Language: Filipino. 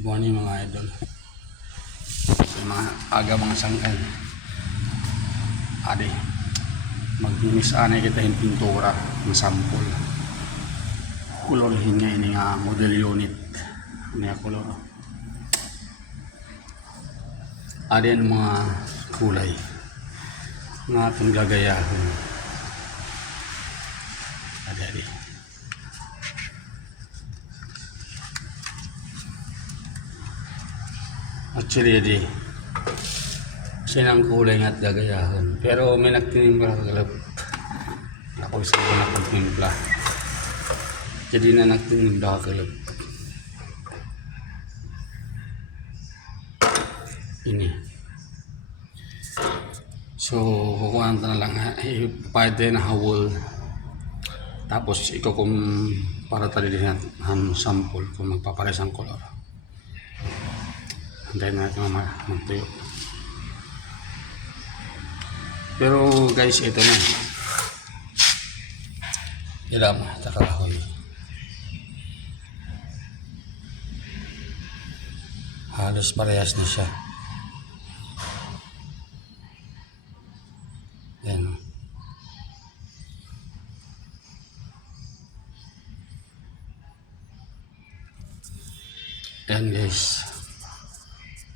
Buwan yung mga idol. Yung mga aga mga sangkan. Ade. Magmisanay kita yung pintura ng sample. Kulorhin nga ini nga model unit. Ini nga kulor. Ade yung mga kulay. Nga itong gagayahin. Ade. Actually, di sinang kulay nga at gagayahan. Pero may nagtinimpla kagalap. Ako isa ko nagtinimpla. Jadi na nagtinimpla kagalap. Ini. So, kukuhaan na lang. Ipapayad na hawol. Tapos, ikaw kung para talilihan ang sample kung magpapares ang color. Antayin natin magtuyo. Pero guys, ito na. Ilam, takakahoy. Halos parehas na siya. Yan. Yan guys.